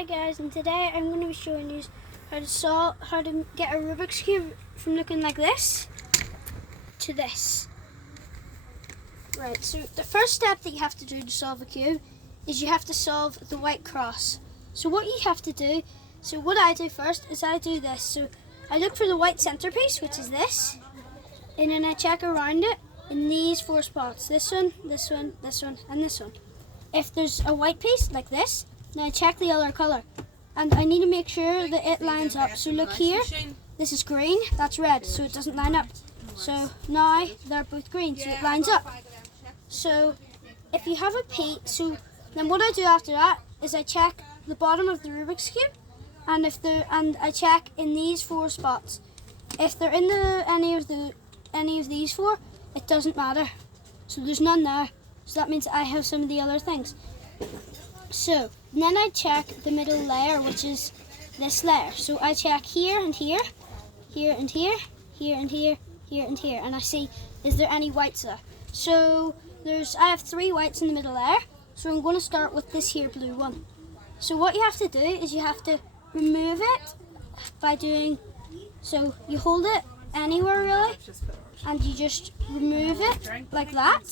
Hi guys, and today I'm going to be showing you how to get a Rubik's Cube from looking like this to this. Right, so the first step that you have to do to solve a cube is you have to solve the white cross. So what you have to do, so what I do first is I do this. So I look for the white centerpiece, which is this, and then I check around it in these 4 spots. This one, this one, this one, and this one. If there's a white piece like this, then I check the other colour. And I need to make sure that it lines up. So look here, this is green, that's red, so it doesn't line up. So now they're both green, so it lines up. So if you have a piece, so then what I do after that is I check the bottom of the Rubik's Cube, and I check in these 4 spots. If they're in any of these 4, it doesn't matter. So there's none there. So that means I have some of the other things. So then I check the middle layer, which is this layer. So I check here and here, here and here, here and here, here and here, and I see, is there any whites there? So I have 3 whites in the middle layer. So I'm going to start with this here blue one. So what you have to do is you have to remove it by doing, so you hold it anywhere really, and you just remove it like that.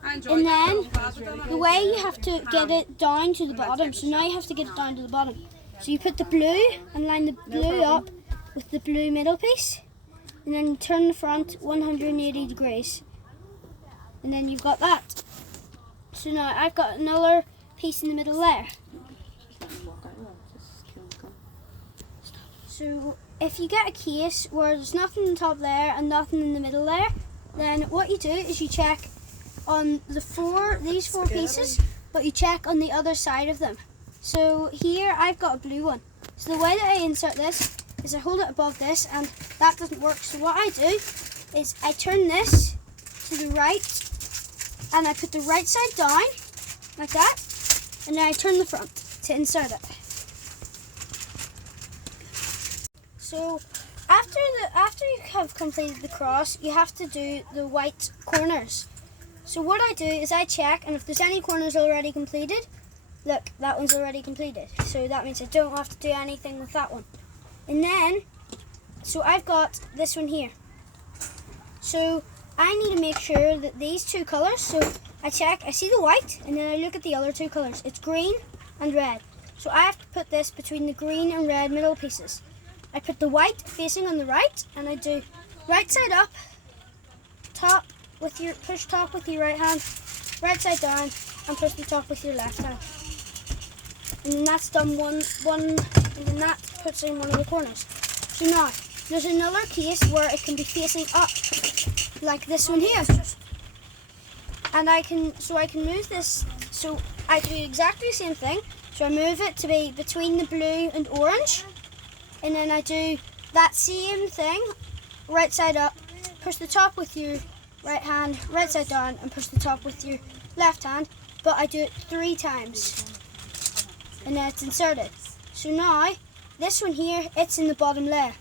And then the way you have to get it down to the bottom, so now you have to get it down to the bottom. So you put the blue and line the blue up with the blue middle piece, and then you turn the front 180 degrees. And then you've got that. So now I've got another piece in the middle there. So if you get a case where there's nothing on top there and nothing in the middle there, then what you do is you check on these 4 pieces, but you check on the other side of them. So here I've got a blue one. So the way that I insert this is I hold it above this, and that doesn't work. So what I do is I turn this to the right, and I put the right side down like that, and then I turn the front to insert it. So after you have completed the cross, you have to do the white corners. So what I do is I check, and if there's any corners already completed, look, that one's already completed. So that means I don't have to do anything with that one. And then, so I've got this one here. So I need to make sure that these 2 colours, so I check, I see the white, and then I look at the other 2 colours. It's green and red. So I have to put this between the green and red middle pieces. I put the white facing on the right, and I do right side up, push top with your right hand, right side down, and push the top with your left hand. And then that's done one, and then that puts in one of the corners. So now, there's another case where it can be facing up, like this one here. And I can move this, so I do exactly the same thing. So I move it to be between the blue and orange, and then I do that same thing, right side up, push the top with your right hand, right side down, and push the top with your left hand, but I do it 3 times, and then it's inserted. So now, this one here, it's in the bottom layer.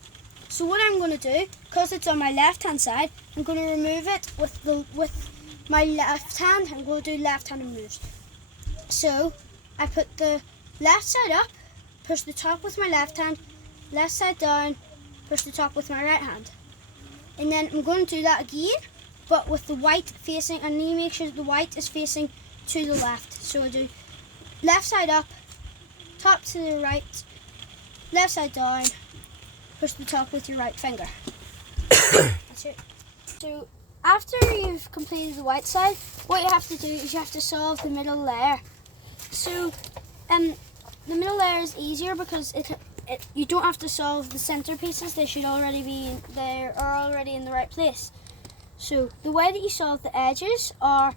So what I'm going to do, because it's on my left hand side, I'm going to remove it with my left hand. I'm going to do left hand moves. So I put the left side up, push the top with my left hand, left side down, push the top with my right hand. And then I'm going to do that again, but with the white facing. I need to make sure that the white is facing to the left. So I do left side up, top to the right, left side down, push the top with your right finger. That's it. So after you've completed the white side, what you have to do is you have to solve the middle layer. So the middle layer is easier because you don't have to solve the center pieces. They are already in the right place. So the way that you solve the edges are,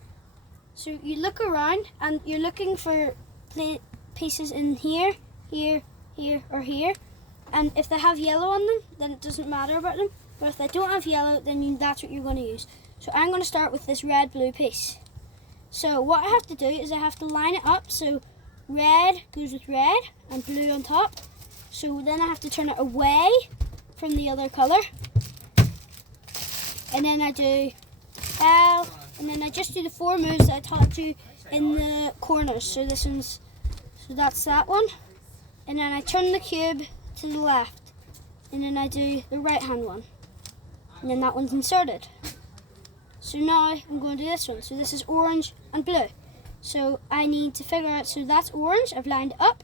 so you look around and you're looking for pieces in here, here, here, or here. And if they have yellow on them, then it doesn't matter about them. But if they don't have yellow, then that's what you're going to use. So I'm going to start with this red-blue piece. So what I have to do is I have to line it up so red goes with red and blue on top. So then I have to turn it away from the other colour. And then I do L, and then I just do the 4 moves that I taught you in the corners. So this one's, So that's that one. And then I turn the cube to the left. And then I do the right hand one. And then that one's inserted. So now I'm going to do this one. So this is orange and blue. So I need to figure out, so that's orange, I've lined it up.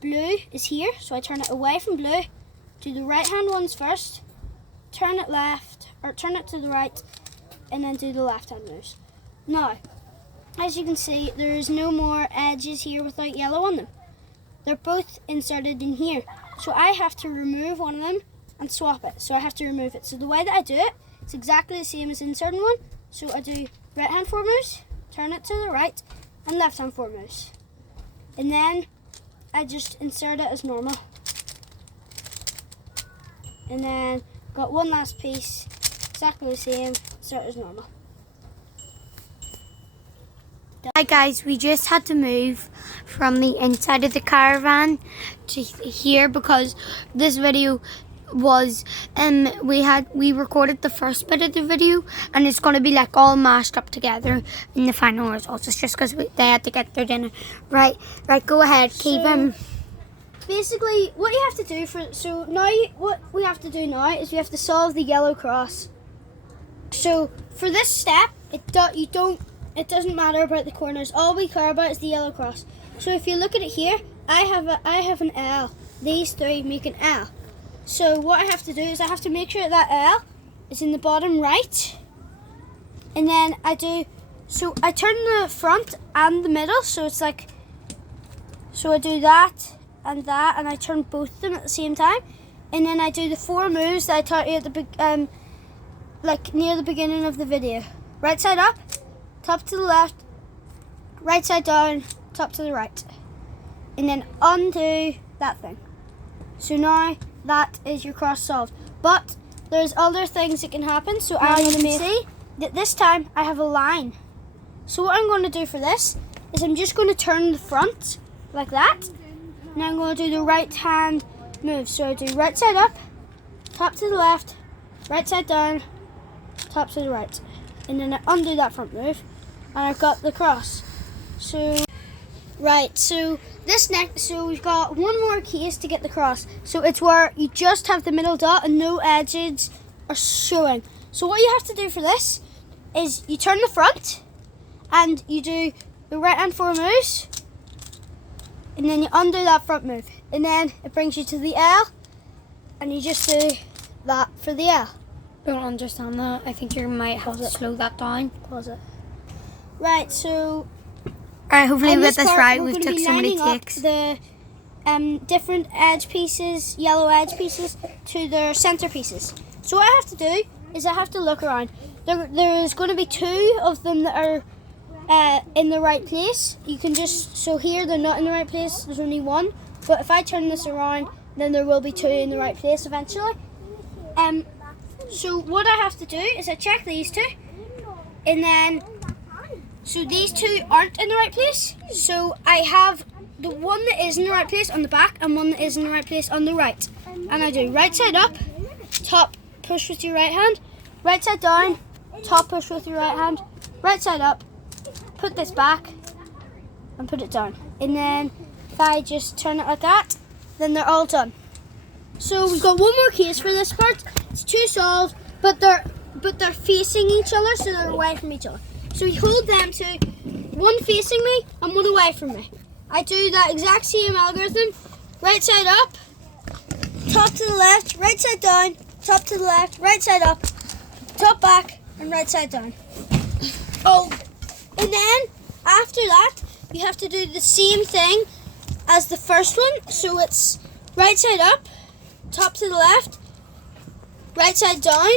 Blue is here, so I turn it away from blue. Do the right hand ones first. Turn it left, or turn it to the right. And then do the left hand moves. Now, as you can see, there is no more edges here without yellow on them. They're both inserted in here. So I have to remove one of them and swap it. So I have to remove it. So the way that I do it, it's exactly the same as inserting one. So I do right hand 4 moves, turn it to the right, and left hand 4 moves. And then I just insert it as normal. And then got one last piece, exactly the same, insert as normal. Hi guys, we just had to move from the inside of the caravan to here because this video was we recorded the first bit of the video and it's going to be like all mashed up together in the final results. It's just because they had to get their dinner. Right, go ahead, keep them. Basically, what you have to do what we have to do now is we have to solve the yellow cross. So for this step, it doesn't matter about the corners. All we care about is the yellow cross. So if you look at it here, I have an L. These three make an L. So what I have to do is I have to make sure that L is in the bottom right. And then I turn the front and the middle, so it's like, so I do that, and I turn both of them at the same time. And then I do the 4 moves that I taught you at the like near the beginning of the video. Right side up, top to the left, right side down, top to the right. And then undo that thing. So now that is your cross solved. But there's other things that can happen. So I'm going to see that this time I have a line. So what I'm going to do for this is I'm just going to turn the front like that. And I'm going to do the right hand move. So I do right side up, top to the left, right side down, top to the right. And then I undo that front move. And I've got the cross. So so we've got one more case to get the cross. So it's where you just have the middle dot and no edges are showing. So what you have to do for this is you turn the front and you do the right hand 4 moves and then you undo that front move and then it brings you to the L and you just do that for the L. I don't understand that. I think you might have to slow that down. Pause it. Right, so alright, hopefully we get this right. We've took so many takes. The different edge pieces, yellow edge pieces, to their center pieces. So what I have to do is I have to look around. There's going to be 2 of them that are in the right place. You can just, so here they're not in the right place, there's only 1. But if I turn this around, then there will be 2 in the right place eventually. So what I have to do is I check these 2, and then so these 2 aren't in the right place. So I have the one that is in the right place on the back and one that is in the right place on the right. And I do right side up, top push with your right hand, right side down, top push with your right hand, right side up, put this back and put it down. And then if I just turn it like that, then they're all done. So we've got one more case for this part. It's 2 solved, but they're facing each other, so they're away from each other. So we hold them to one facing me and one away from me. I do that exact same algorithm. Right side up, top to the left, right side down, top to the left, right side up, top back, and right side down. Oh, and then after that, you have to do the same thing as the first one. So it's right side up, top to the left, right side down,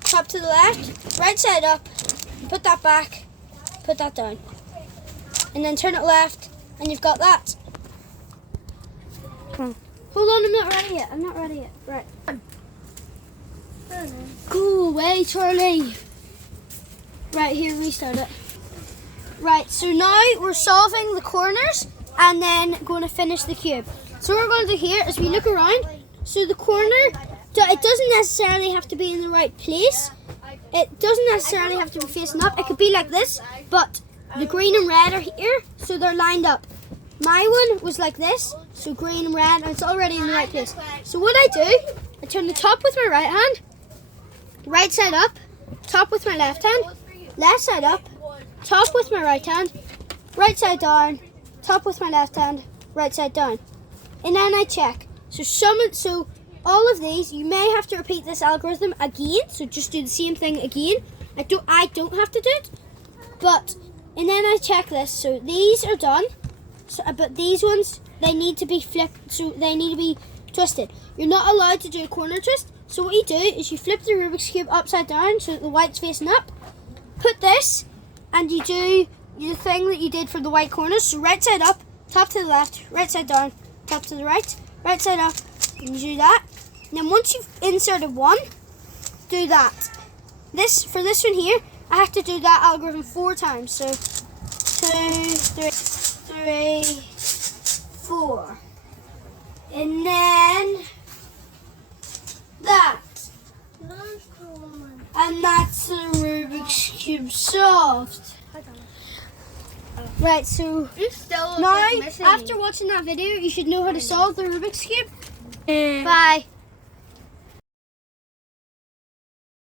top to the left, right side up, put that back, put that down. And then turn it left, and you've got that. Hold on, I'm not ready yet. Right. Go away, Charlie. Right, here, restart it. Right, so now we're solving the corners and then going to finish the cube. So what we're going to do here is we look around. So the corner, it doesn't necessarily have to be in the right place. It doesn't necessarily have to be facing up. It could be like this, but the green and red are here, so they're lined up. My one was like this, so green and red, and it's already in the right place. So what I do, I turn the top with my right hand, right side up, top with my left hand, left side up, top with my right hand, right side down, top with my left hand, right side down. And then I check. So all of these, you may have to repeat this algorithm again, so just do the same thing again. I don't have to do it, and then I check this. So these are done, but these ones, they need to be flipped, so they need to be twisted. You're not allowed to do a corner twist, so what you do is you flip the Rubik's Cube upside down so that the white's facing up, put this, and you do the thing that you did for the white corners, so right side up, top to the left, right side down, top to the right, right side up, and you do that. And then once you've inserted one, do that. For this one here, I have to do that algorithm 4 times. So 2, 3, 4. And then that. And that's the Rubik's Cube solved. Right, so now, after watching that video, you should know how to solve the Rubik's Cube. Bye.